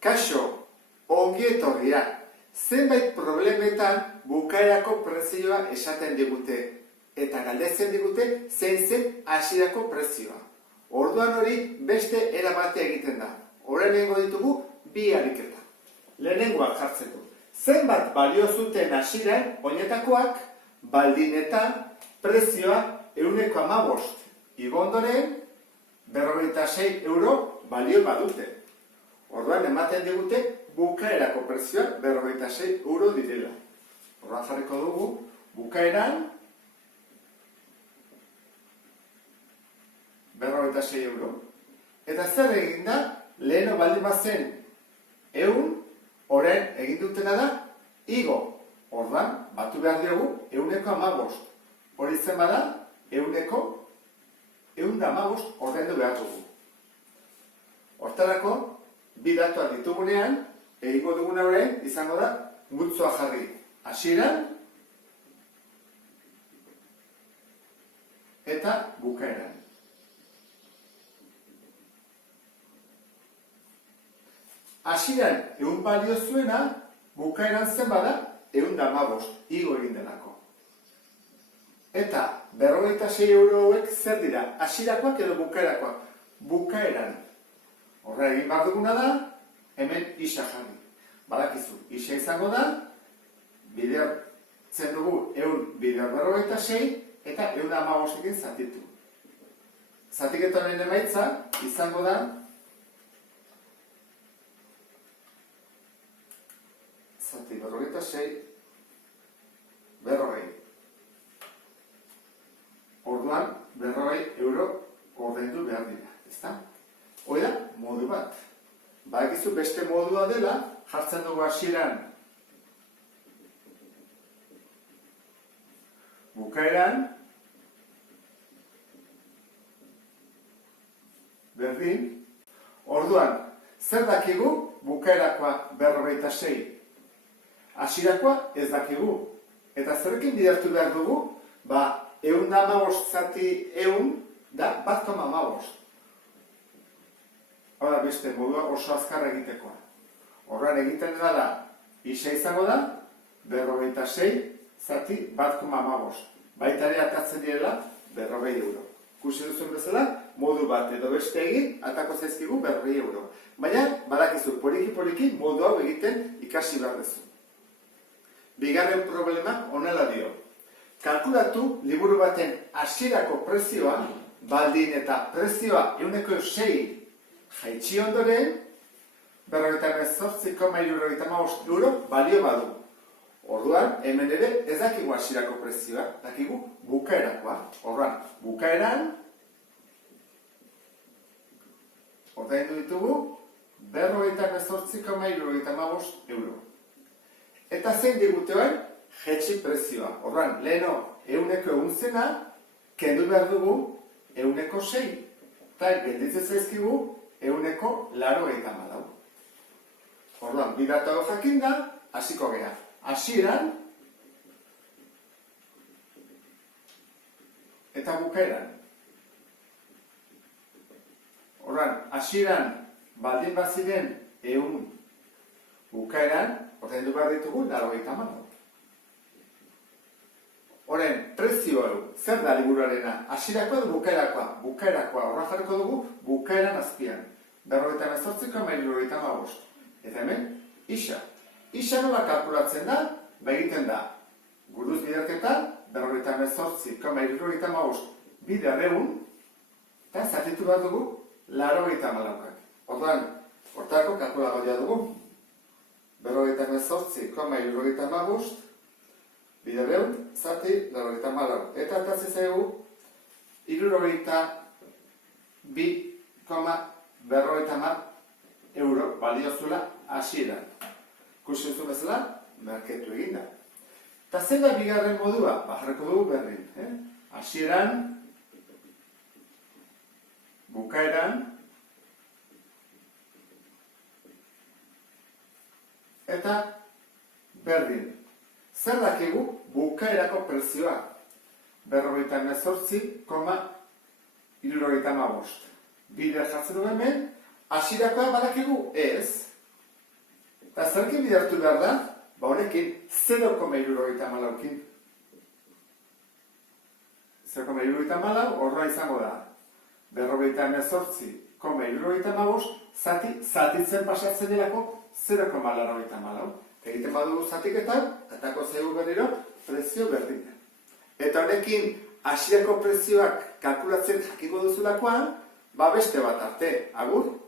Kaixo, ongi etorria. Zenbait problemetan bukaerako prezioa esaten digute eta galdetzen digute zein zen hasierako prezioa. Orduan hori beste era batea egiten da. Oraingo ditugu bi ariketa. Lehenengoa jartzeko. Zenbat balio zuten hasieran oinetakoak baldin eta prezioa 115. Igo ondoren 56 euro balio badute. Orduan ematen digute bukaerako prezioa 56 euro direla. Horra jarriko dugu bukaeran 56 euro. Eta zer egin da, leheno baldin bazen 100, orain egin dutena da igo. Orduan batu behar dugu 115. Hori zen bada 115 ordaindu behar dugu. Hortarako bi datuak ditugunean, egingo duguna orain izango da multzoa jarri hasieran eta bukaeran. Hasieran 100 balio zuena, bukaeran zen bada 115 igo egin delako. Eta 56 euro hauek zer dira? Hasierakoak edo bukaerakoak? Bukaeran. Horra egin behar duguna da, hemen isa jarri. Badakizu, isa izango da, bidertzen dugu 100 bider 56 eta 115 zatitu. Zatiketaren emaitza izango da, zati 56, 40. Orduan, 40 euro ordaindu behar dira, ezta? Hoi da, modu bat. Badakizu beste modua dela, jartzen dugu hasieran bukaeran berdin. Orduan, zer dakigu bukaerakoa 56? Hasierakoa ez dakigu. Eta zerrekin bidertu behar dugu? 115 zati 100 da 1,15. Hora beste modua oso azkar egitekoa. Horran egiten da, isa izango da, 56 zati 1,15. Baita ere atatzen direla 40 euro. Kusi duzuen bezala, modu bat edo beste egin, atako zaizkigu 40 euro. Baina, badakizu, poliki modu hau egiten ikasi behar dezu. Bigarren problema honela dio. Kalkulatu liburu baten hasierako prezioa, baldin eta prezioa 106 jaitsi ondoren, 48,75 euro balio badu. Orduan, hemen ere ez dakigu hasierako prezioa, dakigu bukaerakoa. Orduan, bukaeran, ordaindu ditugu, 48,75 euro. Eta zein digute jaitsi prezioa. Orduan, leheno, 100 zena, kendu behar dugu 106. Eta gelditzen zaizkigu, 184. Orduan, bi datu hau jakinda, hasiko gera. Hasieran eta bukaeran. Orduan, hasieran baldin baziren 100, bukaeran, ordaindu behar ditugu 84. Horren, prezio hau, zer da liburuarena? Hasierakoa edo bukaerakoa? Bukaerakoa, horra jarriko dugu, bukaeran azpian. 48,75. Eta hemen, isa. Isa nola kalkulatzen da, egiten da. Guruz biderketa, 48,75 bider 100, eta zatitu bat dugu, 84. Orduan, hortako kalkulagoia dugu. 48,75 bider 100, zati 84. Eta atazi zaigu, 62,50 euro balio zuela hasieran. Kusi duzu bezala, merketu eginda. Eta zen da bigarren modua? Jarriko dugu berdin. Hasieran, bukaeran, eta berdin. Zer dakigu bukaerako prezioa? 48,75. Bider jartzen du hemen, hasierakoa badakigu ez. Eta zerkin bidertu behar da? Ba honekin 0,74kin. 0,74 horra izango da. 48,75 zatitzen pasatzen delako 0,84. Egiten badugu zatiketan, atako zaigu berriro prezio berdina. Eta honekin hasierako prezioak kalkulatzen jakingo duzulakoan, ba beste bat arte, agur!